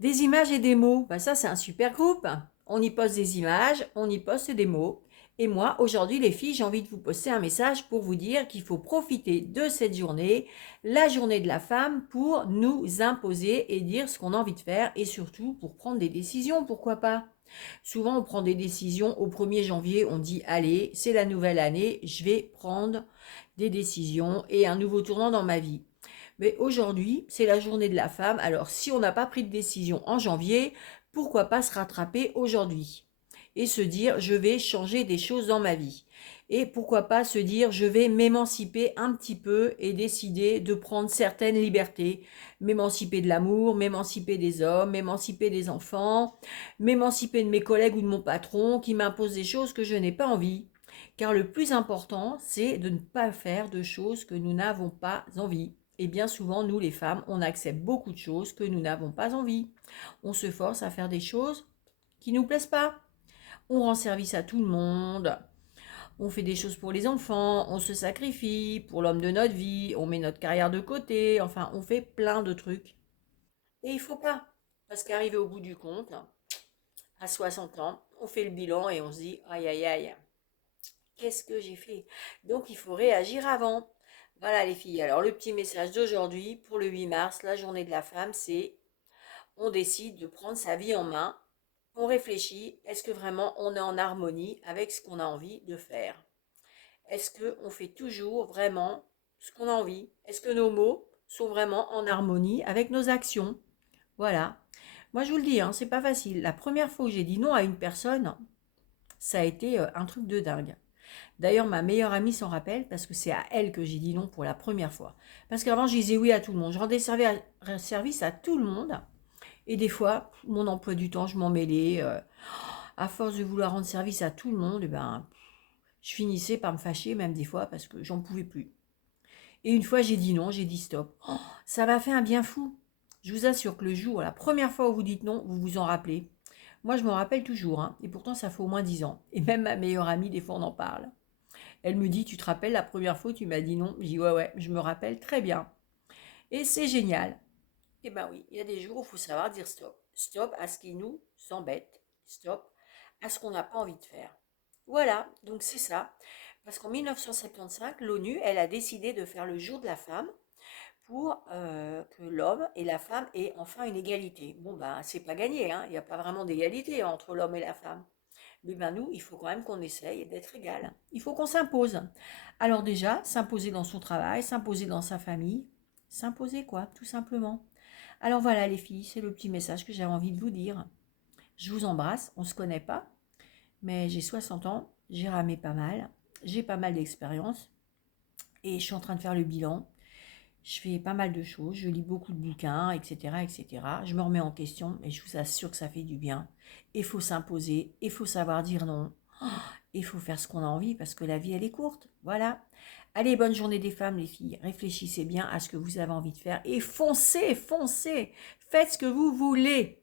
Des images et des mots, bah ça c'est un super groupe. On y poste des images, on y poste des mots. Et moi, aujourd'hui les filles, j'ai envie de vous poster un message pour vous dire qu'il faut profiter de cette journée, la journée de la femme, pour nous imposer et dire ce qu'on a envie de faire et surtout pour prendre des décisions, pourquoi pas. Souvent, on prend des décisions au 1er janvier, on dit allez, c'est la nouvelle année, je vais prendre des décisions et un nouveau tournant dans ma vie. Mais aujourd'hui, c'est la journée de la femme. Alors, si on n'a pas pris de décision en janvier, pourquoi pas se rattraper aujourd'hui et se dire, je vais changer des choses dans ma vie. Et pourquoi pas se dire, je vais m'émanciper un petit peu et décider de prendre certaines libertés. M'émanciper de l'amour, m'émanciper des hommes, m'émanciper des enfants, m'émanciper de mes collègues ou de mon patron qui m'imposent des choses que je n'ai pas envie. Car le plus important, c'est de ne pas faire de choses que nous n'avons pas envie. Et bien souvent, nous les femmes, on accepte beaucoup de choses que nous n'avons pas envie. On se force à faire des choses qui ne nous plaisent pas. On rend service à tout le monde. On fait des choses pour les enfants. On se sacrifie pour l'homme de notre vie. On met notre carrière de côté. Enfin, on fait plein de trucs. Et il faut pas. Parce qu'arrivé au bout du compte, à 60 ans, on fait le bilan et on se dit aïe aïe aïe, qu'est-ce que j'ai fait? Donc il faut réagir avant. Voilà les filles. Alors le petit message d'aujourd'hui pour le 8 mars, la journée de la femme, c'est on décide de prendre sa vie en main. On réfléchit, est-ce que vraiment on est en harmonie avec ce qu'on a envie de faire? Est-ce qu'on fait toujours vraiment ce qu'on a envie? Est-ce que nos mots sont vraiment en harmonie avec nos actions? Voilà. Moi je vous le dis, hein, c'est pas facile. La première fois où j'ai dit non à une personne, ça a été un truc de dingue. D'ailleurs, ma meilleure amie s'en rappelle parce que c'est à elle que j'ai dit non pour la première fois. Parce qu'avant, je disais oui à tout le monde. Je rendais service à tout le monde. Et des fois, mon emploi du temps, je m'en mêlais. À force de vouloir rendre service à tout le monde, eh ben, je finissais par me fâcher, même des fois, parce que j'en pouvais plus. Et une fois, j'ai dit non, j'ai dit stop. Oh, ça m'a fait un bien fou. Je vous assure que le jour, la première fois où vous dites non, vous vous en rappelez. Moi, je m'en rappelle toujours, hein, et pourtant, ça fait au moins 10 ans. Et même ma meilleure amie, des fois, on en parle. Elle me dit, tu te rappelles la première fois où tu m'as dit non? Je dis, ouais, ouais, je me rappelle très bien. Et c'est génial. Eh ben oui, il y a des jours où il faut savoir dire stop. Stop à ce qui nous embête. Stop à ce qu'on n'a pas envie de faire. Voilà, donc c'est ça. Parce qu'en 1975, l'ONU, elle a décidé de faire le jour de la femme pour que l'homme et la femme aient enfin une égalité. Bon, ben, c'est pas gagné, hein. Il n'y a pas vraiment d'égalité entre l'homme et la femme. Mais ben nous, il faut quand même qu'on essaye d'être égal. Il faut qu'on s'impose. Alors déjà, s'imposer dans son travail, s'imposer dans sa famille, s'imposer quoi, tout simplement. Alors voilà les filles, c'est le petit message que j'avais envie de vous dire. Je vous embrasse, on ne se connaît pas, mais j'ai 60 ans, j'ai ramé pas mal, j'ai pas mal d'expérience et je suis en train de faire le bilan. Je fais pas mal de choses, je lis beaucoup de bouquins, etc., etc. Je me remets en question et je vous assure que ça fait du bien. Il faut s'imposer, il faut savoir dire non. Il faut faire ce qu'on a envie parce que la vie, elle est courte. Voilà. Allez, bonne journée des femmes, les filles. Réfléchissez bien à ce que vous avez envie de faire et foncez, foncez. Faites ce que vous voulez.